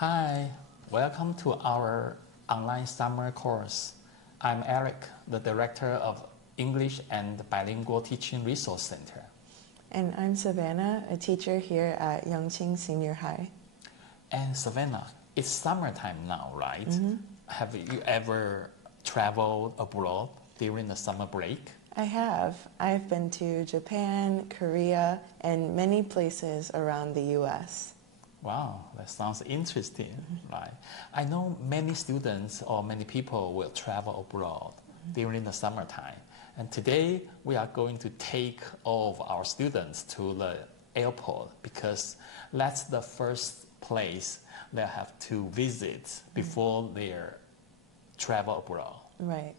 Hi, welcome to our online summer course. I'm Eric, the Director of English and Bilingual Teaching Resource Center. And I'm Savannah, a teacher here at Yangqing Senior High. And Savannah, it's summertime now, right? Mm-hmm. Have you ever traveled abroad during the summer break? I have. I've been to Japan, Korea, and many places around the U.S. Wow, that sounds interesting, right? I know many students or many people will travel abroad during the summertime. And today we are going to take all of our students to the airport because that's the first place they have to visit before their travel abroad. Right.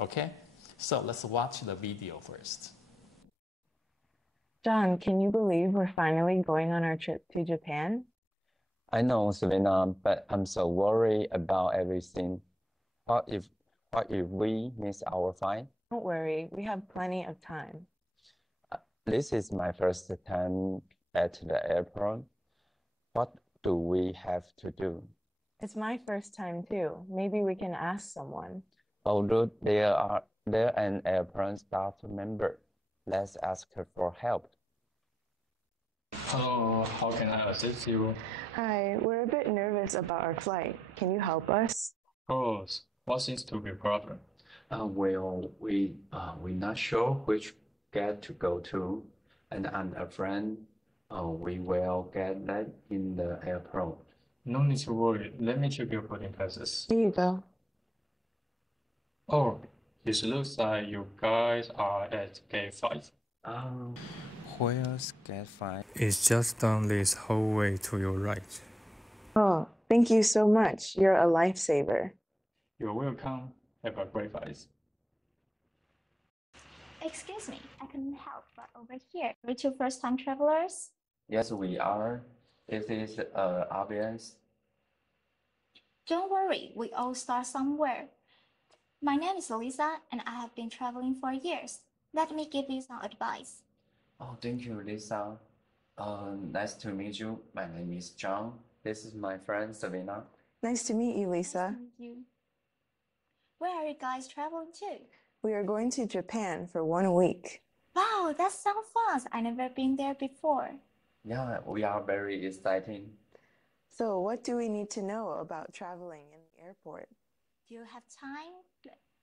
Okay, so let's watch the video first. John, can you believe we're finally going on our trip to Japan? I know, Savannah, but I'm so worried about everything. What if we miss our flight? Don't worry, we have plenty of time. This is my first time at the airport. What do we have to do? It's my first time too. Maybe we can ask someone. Although there an airport staff member, let's ask her for help. Hello, how can I assist you? Hi, we're a bit nervous about our flight. Can you help us? Of course. What seems to be a problem? We're not sure which gate to go to, and I'm afraid we will get late in the airport. No need to worry. Let me check your boarding passes. Here you go. Oh, it looks like you guys are at gate 5. Where's gate 5? It's just down this hallway to your right. Oh, thank you so much. You're a lifesaver. You're welcome. Have a great flight. Excuse me, I couldn't help but over here. Are we two first-time travelers? Yes, we are. This is obvious. Don't worry, we all start somewhere. My name is Lisa, and I have been traveling for years. Let me give you some advice. Oh, thank you, Lisa. Nice to meet you. My name is John. This is my friend, Savannah. Nice to meet you, Lisa. Nice to meet you. Where are you guys traveling to? We are going to Japan for 1 week. Wow, that sounds fun. I've never been there before. Yeah, we are very excited. So what do we need to know about traveling in the airport? Do you have time?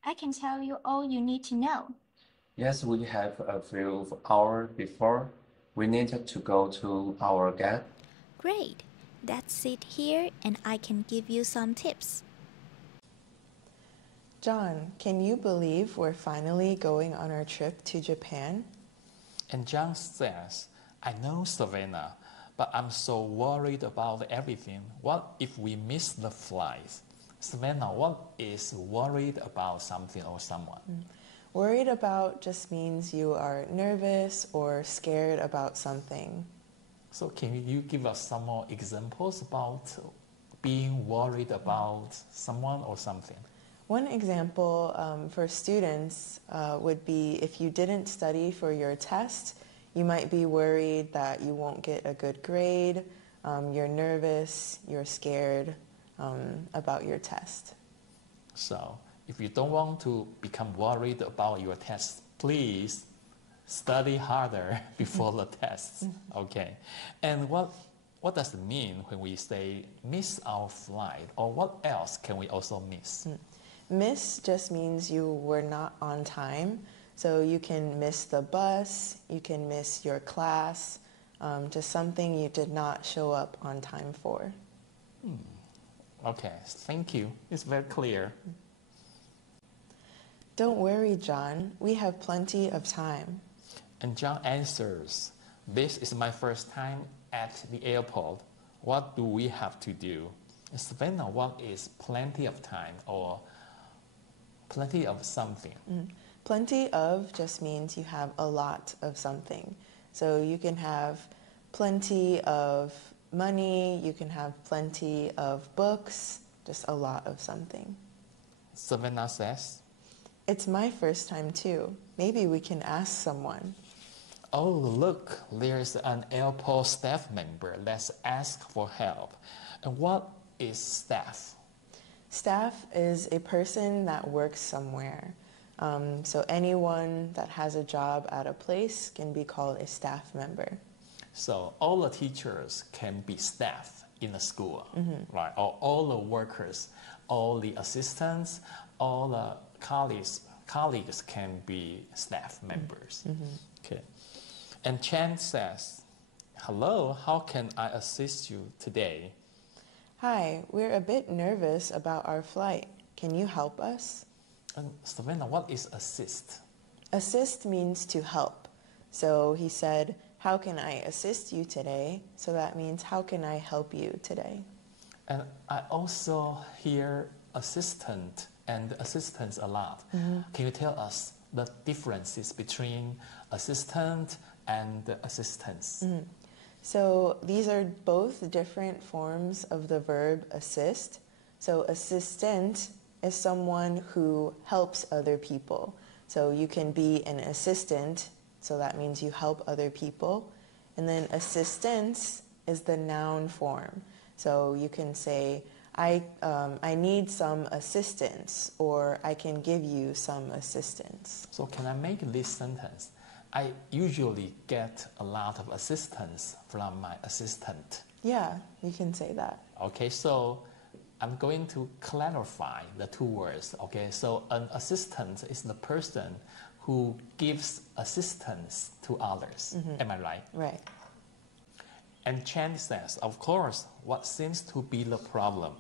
I can tell you all you need to know. Yes, we have a few hours before. We need to go to our gate. Great. Let's sit here and I can give you some tips. John, can you believe we're finally going on our trip to Japan? And John says, I know, Savannah, but I'm so worried about everything. What if we miss the flight? Savannah, what is worried about something or someone? Worried about just means you are nervous or scared about something. So can you give us some more examples about being worried about someone or something? One example for students would be if you didn't study for your test, you might be worried that you won't get a good grade, you're nervous, you're scared about your test. So if you don't want to become worried about your test, please study harder before the tests. Okay. And what does it mean when we say miss our flight, or what else can we also miss? Miss just means you were not on time. So you can miss the bus, you can miss your class, just something you did not show up on time for. Okay, thank you. It's very clear. Don't worry, John. We have plenty of time. And John answers, this is my first time at the airport. What do we have to do? Savannah, what is plenty of time or plenty of something? Plenty of just means you have a lot of something. So you can have plenty of money, you can have plenty of books, just a lot of something. Savannah says, it's my first time too. Maybe we can ask someone. Oh, look, there's an airport staff member. Let's ask for help. And what is staff? Staff is a person that works somewhere. So anyone that has a job at a place can be called a staff member. So all the teachers can be staff in a school, right? Or all the workers, all the assistants, all the colleagues can be staff members. Okay. And Chan says, "Hello, how can I assist you today?" Hi, we're a bit nervous about our flight. Can you help us? And Savannah, what is assist? Assist means to help. So he said, how can I assist you today? So that means, how can I help you today? And I also hear assistant and assistants a lot. Can you tell us the differences between assistant and assistants? So these are both different forms of the verb assist. So assistant is someone who helps other people. So you can be an assistant, so that means you help other people. And then assistance is the noun form. So you can say, I need some assistance, or I can give you some assistance. So can I make this sentence? I usually get a lot of assistance from my assistant. Yeah, you can say that. Okay, so I'm going to clarify the two words. Okay, so an assistant is the person who gives assistance to others. Am I right? Right. And Chan says, of course, what seems to be the problem?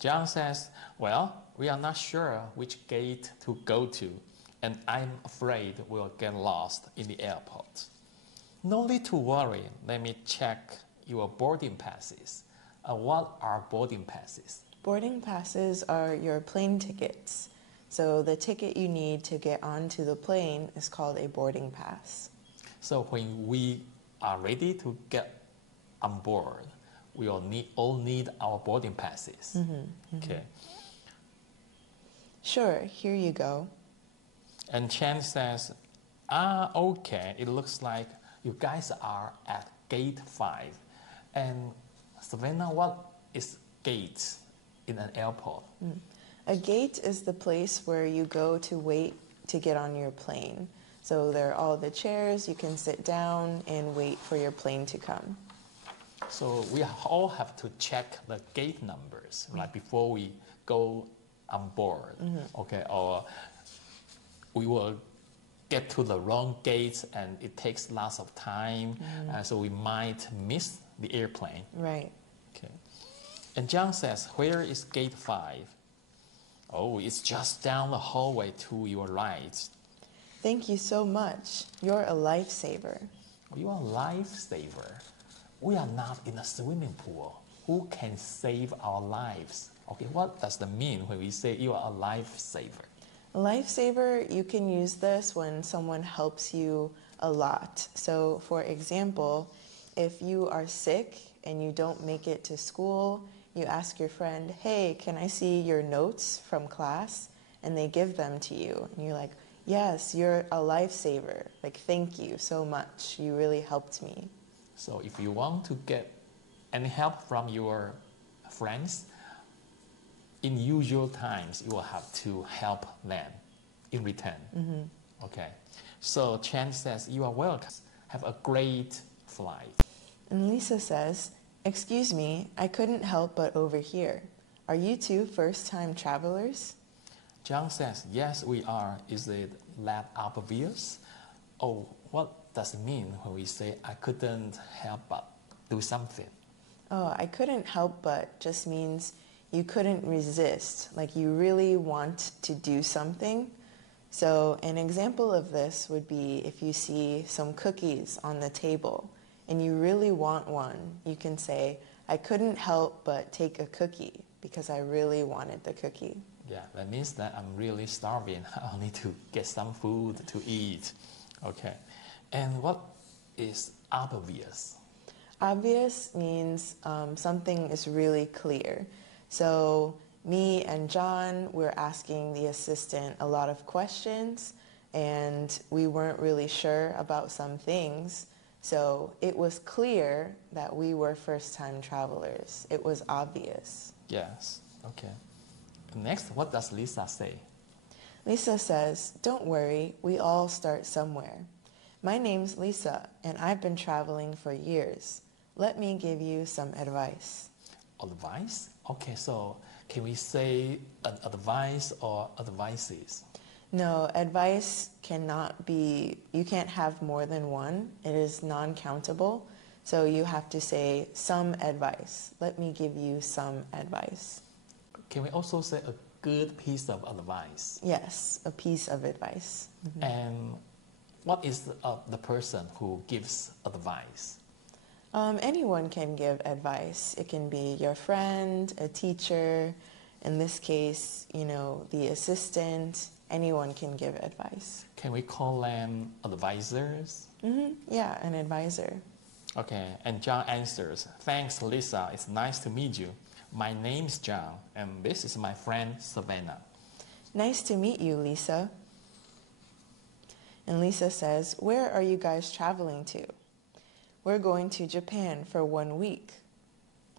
John says, well, we are not sure which gate to go to, and I'm afraid we'll get lost in the airport. No need to worry. Let me check your boarding passes. What are boarding passes? Boarding passes are your plane tickets. So the ticket you need to get onto the plane is called a boarding pass. So when we are ready to get on board, we all need our boarding passes. Okay. Sure, here you go. And Chan says, okay, it looks like you guys are at gate 5. And Savannah, what is gate in an airport? A gate is the place where you go to wait to get on your plane. So there are all the chairs, you can sit down and wait for your plane to come. So we all have to check the gate numbers, right, before we go on board, okay? Or we will get to the wrong gates and it takes lots of time, so we might miss the airplane. Right. Okay. And John says, where is gate 5? Oh, it's just down the hallway to your right. Thank you so much. You're a lifesaver. You are a lifesaver. We are not in a swimming pool. Who can save our lives? Okay, what does that mean when we say you are a lifesaver? A lifesaver, you can use this when someone helps you a lot. So for example, if you are sick and you don't make it to school, you ask your friend, hey, can I see your notes from class? And they give them to you. And you're like, yes, you're a lifesaver. Like, thank you so much. You really helped me. So if you want to get any help from your friends, in usual times, you will have to help them in return. Okay. So Chan says, you are welcome. Have a great flight. And Lisa says, excuse me, I couldn't help but overhear. Are you two first-time travelers? John says, yes, we are. Is it that obvious? Oh, what does it mean when we say, I couldn't help but do something? Oh, I couldn't help but just means you couldn't resist. Like, you really want to do something. So an example of this would be if you see some cookies on the table and you really want one, you can say, I couldn't help but take a cookie because I really wanted the cookie. Yeah, that means that I'm really starving. I'll need to get some food to eat. Okay. And what is obvious? Obvious means something is really clear. So me and John were asking the assistant a lot of questions and we weren't really sure about some things. So it was clear that we were first-time travelers. It was obvious. Yes. Okay. Next, what does Lisa say? Lisa says, "Don't worry, we all start somewhere. My name's Lisa, and I've been traveling for years. Let me give you some advice." Advice? Okay, so can we say an advice or advices? No, advice cannot be, you can't have more than one. It is non-countable. So you have to say some advice. Let me give you some advice. Can we also say a good piece of advice? Yes, a piece of advice. And what is the person who gives advice? Anyone can give advice. It can be your friend, a teacher, in this case, the assistant. Anyone can give advice. Can we call them advisors? Yeah, an advisor. Okay, and John answers, "Thanks, Lisa. It's nice to meet you. My name's John, and this is my friend Savannah." Nice to meet you, Lisa. And Lisa says, "Where are you guys traveling to?" "We're going to Japan for 1 week."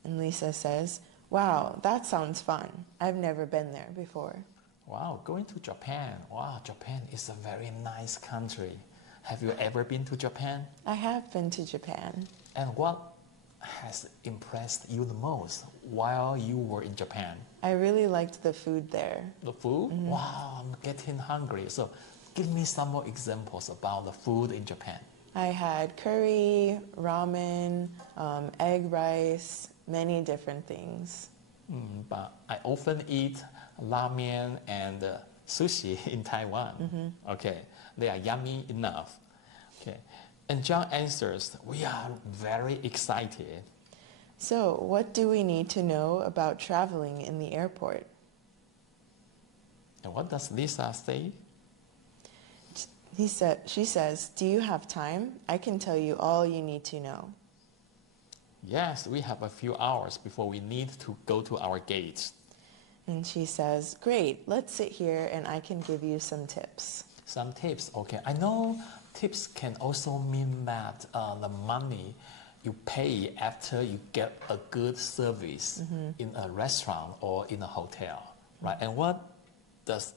And Lisa says, "Wow, that sounds fun. I've never been there before." Wow, going to Japan. Wow, Japan is a very nice country. Have you ever been to Japan? I have been to Japan. And what has impressed you the most while you were in Japan? I really liked the food there. The food? Wow, I'm getting hungry. So give me some more examples about the food in Japan. I had curry, ramen, egg rice, many different things. But I often eat ramen and sushi in Taiwan. Okay, they are yummy enough. Okay, and John answers, "We are very excited." So, what do we need to know about traveling in the airport? And what does Lisa say? She says, "Do you have time? I can tell you all you need to know." Yes, we have a few hours before we need to go to our gate. And she says, "Great, let's sit here and I can give you some tips." Some tips, okay. I know tips can also mean that the money you pay after you get a good service in a restaurant or in a hotel, right? And what does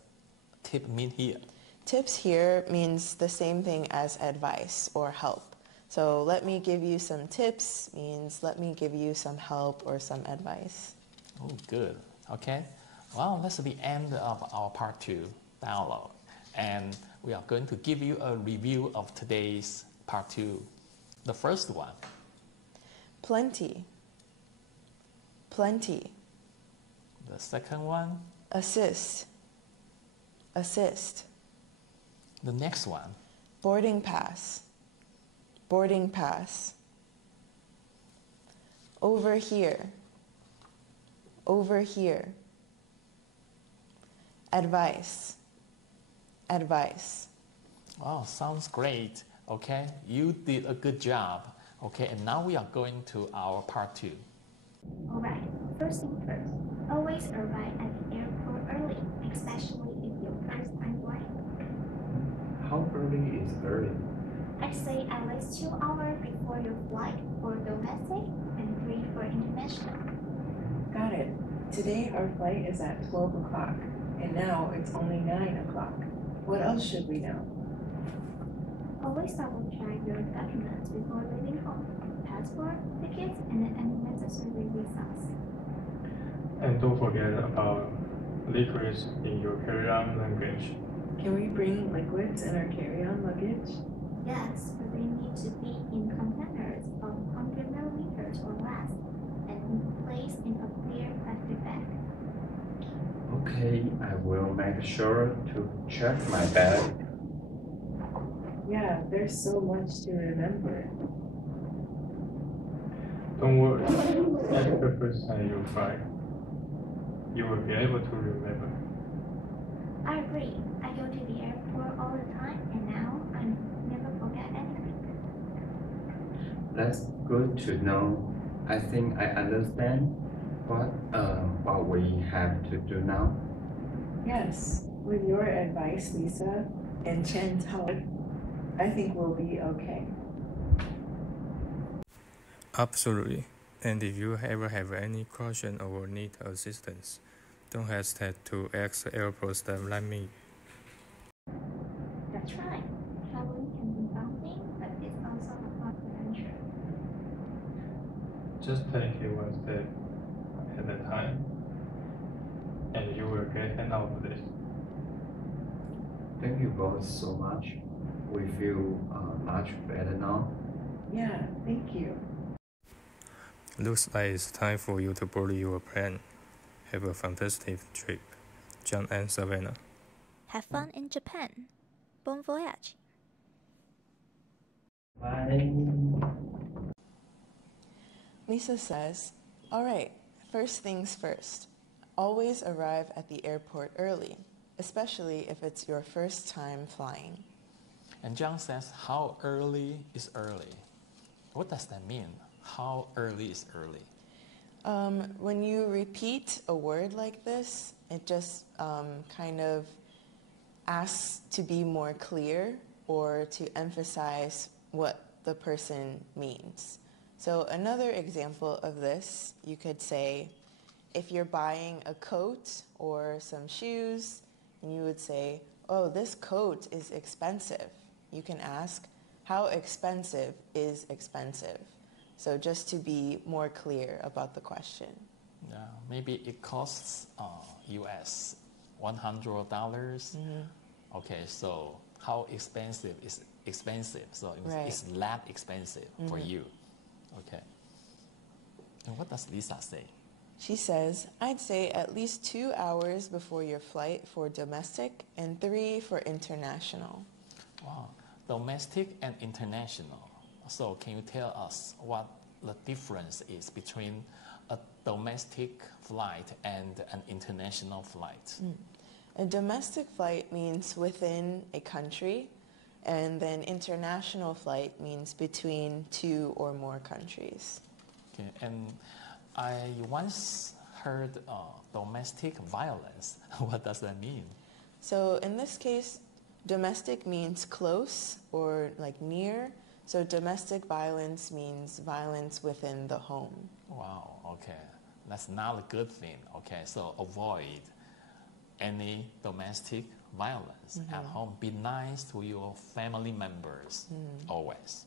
tip mean here? Tips here means the same thing as advice or help. So let me give you some tips means let me give you some help or some advice. Oh, good. Okay. Well, that's the end of our part 2 dialogue. And we are going to give you a review of today's part 2. The first one. Plenty. Plenty. The second one. Assist. Assist. The next one. Boarding pass. Boarding pass. Over here. Over here. Advice. Advice. Wow, sounds great. Okay, you did a good job. Okay, and now we are going to our part 2. Alright, first thing first, always arrive at the airport early, especially if you're first time flying. How early is early? I'd say at least 2 hours before your flight for domestic and 3 for international. Got it. Today our flight is at 12 o'clock, and now it's only 9 o'clock. What else should we know? Always double check your documents before leaving home. Passport, tickets, and any necessary visas. And don't forget about liquids in your carry-on luggage. Can we bring liquids in our carry-on luggage? Yes, but they need to be in containers of 100 milliliters or less and placed in a clear plastic bag. Okay, I will make sure to check my bag. Yeah, there's so much to remember. Don't worry, after the first time you fly, you will be able to remember. I agree. I go to the airport all the time and now I never forget anything. That's good to know. I think I understand what we have to do now. Yes, with your advice, Lisa, and Chen's help, I think we'll be okay. Absolutely. And if you ever have any question or need assistance, don't hesitate to ask the airport staff like me. That's right. Traveling can be daunting, but it's also a fun adventure. Just take it one step at a time, and you will get hang out of this. Thank you both so much. We feel much better now. Yeah, thank you. Looks like it's time for you to board your plane. Have a fantastic trip. John and Savannah. Have fun in Japan. Bon voyage. Bye. Lisa says, all right, first things first. Always arrive at the airport early, especially if it's your first time flying. And John says, how early is early? What does that mean? How early is early? When you repeat a word like this, it just kind of asks to be more clear or to emphasize what the person means. So another example of this, you could say, if you're buying a coat or some shoes, and you would say, oh, this coat is expensive. You can ask, how expensive is expensive? So just to be more clear about the question. Yeah, maybe it costs US $100. Okay, so how expensive is expensive? So it's that expensive for you. Okay. And what does Lisa say? She says, I'd say at least 2 hours before your flight for domestic and 3 for international. Wow, domestic and international. So can you tell us what the difference is between a domestic flight and an international flight? A domestic flight means within a country, and then international flight means between 2 or more countries. Okay, and I once heard domestic violence. What does that mean? So in this case, domestic means close or like near. So domestic violence means violence within the home. Wow, okay. That's not a good thing. Okay, so avoid any domestic violence at home. Be nice to your family members always.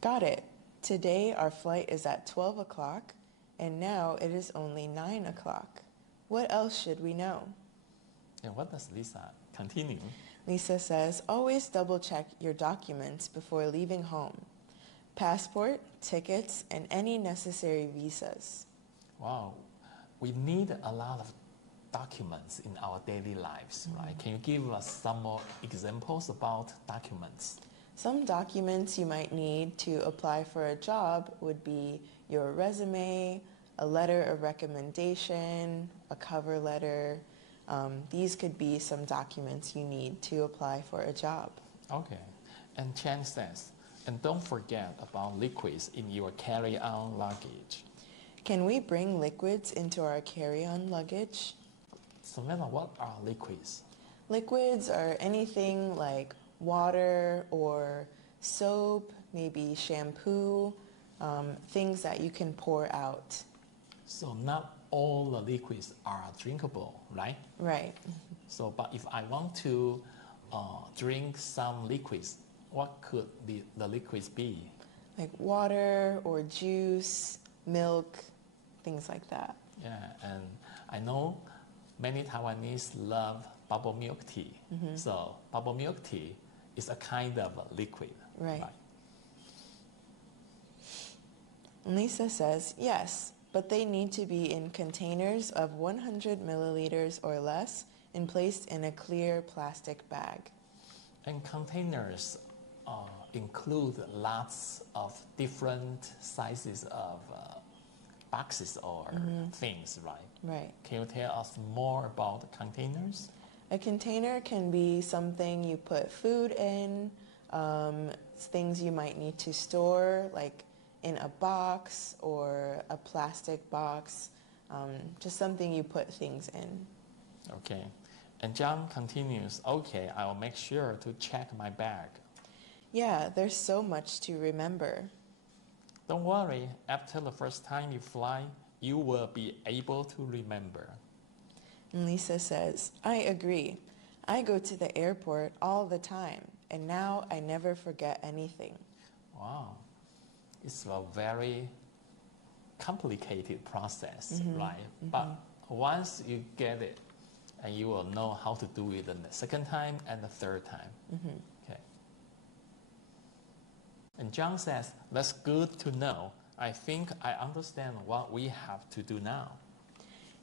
Got it. Today our flight is at 12 o'clock, and now it is only 9 o'clock. What else should we know? And what does Lisa continue? Lisa says, always double check your documents before leaving home. Passport, tickets, and any necessary visas. Wow, we need a lot of documents in our daily lives, right? Can you give us some more examples about documents? Some documents you might need to apply for a job would be your resume, a letter of recommendation, a cover letter. These could be some documents you need to apply for a job. Okay, and Chen says, and don't forget about liquids in your carry-on luggage. Can we bring liquids into our carry-on luggage? Savannah, what are liquids? Liquids are anything like water or soap, maybe shampoo, things that you can pour out. So not all the liquids are drinkable, right? Right. So, but if I want to drink some liquids, what could the liquids be? Like water or juice, milk, things like that. Yeah, and I know many Taiwanese love bubble milk tea. So bubble milk tea is a kind of a liquid. Right. Lisa says, yes, but they need to be in containers of 100 milliliters or less and placed in a clear plastic bag. And containers include lots of different sizes of boxes or things, right? Right. Can you tell us more about containers? A container can be something you put food in, things you might need to store, like in a box or a plastic box, just something you put things in. Okay. And John continues, okay, I will make sure to check my bag. Yeah, there's so much to remember. Don't worry, after the first time you fly, you will be able to remember. And Lisa says, I agree. I go to the airport all the time, and now I never forget anything. Wow, it's a very complicated process, right? But once you get it, and you will know how to do it the second time and the third time. Okay. And John says, that's good to know. I think I understand what we have to do now.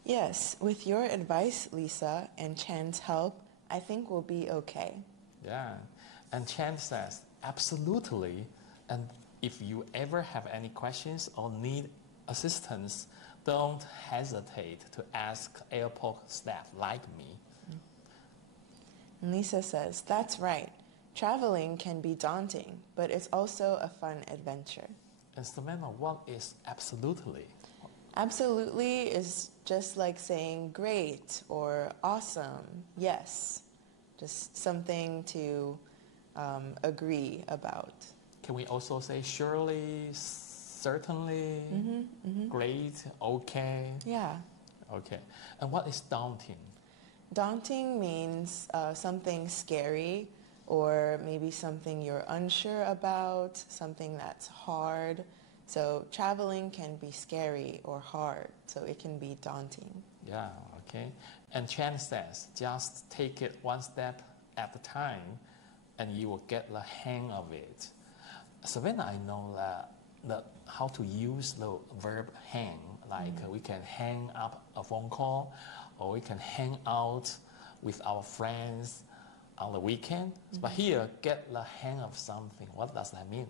Yes, with your advice, Lisa, and Chan's help, I think we'll be okay. Yeah. And Chan says, absolutely. And if you ever have any questions or need assistance, don't hesitate to ask airport staff like me. And Lisa says, that's right. Traveling can be daunting, but it's also a fun adventure. And Savannah, what is absolutely? Absolutely is just like saying great or awesome, yes. Just something to agree about. Can we also say surely, certainly, great, okay? Yeah. Okay. And what is daunting? Daunting means something scary or maybe something you're unsure about, something that's hard. So traveling can be scary or hard, so it can be daunting. Yeah, okay. And Chan says, just take it one step at a time and you will get the hang of it. Savannah, I know that how to use the verb hang. Like we can hang up a phone call or we can hang out with our friends on the weekend. But here, get the hang of something. What does that mean?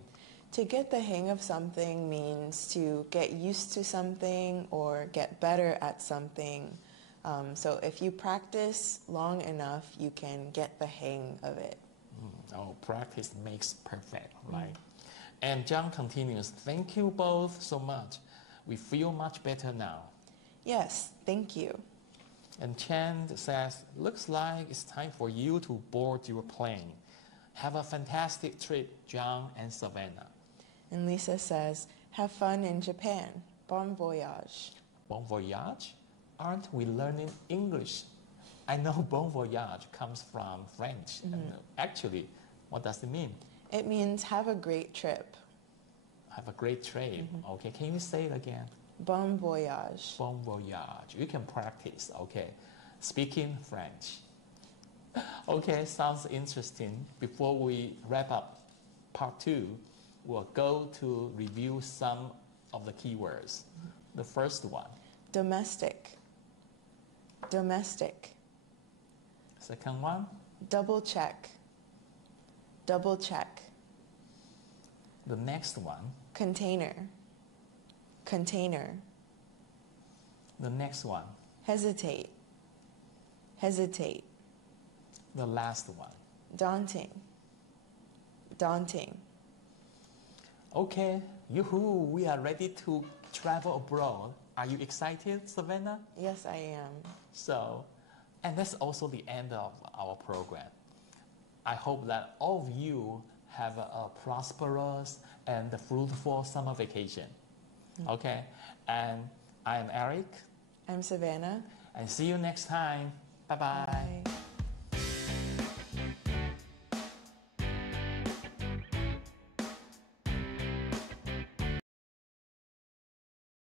To get the hang of something means to get used to something or get better at something. So if you practice long enough, you can get the hang of it. Practice makes perfect, right? And John continues, thank you both so much. We feel much better now. Yes, thank you. And Chan says, looks like it's time for you to board your plane. Have a fantastic trip, John and Savannah. And Lisa says, have fun in Japan. Bon voyage. Bon voyage? Aren't we learning English? I know bon voyage comes from French. And actually, what does it mean? It means have a great trip. Have a great trip. Okay, can you say it again? Bon voyage. Bon voyage. You can practice, okay. Speaking French. Okay, sounds interesting. Before we wrap up part 2, we'll go to review some of the keywords. The first one. Domestic. Domestic. Second one. Double check. Double check. The next one. Container. Container. The next one. Hesitate. Hesitate. The last one. Daunting. Daunting. Okay, yoo-hoo, we are ready to travel abroad. Are you excited, Savannah? Yes, I am. So, and that's also the end of our program. I hope that all of you have a prosperous and fruitful summer vacation. Okay, and I'm Eric. I'm Savannah. And see you next time. Bye-bye.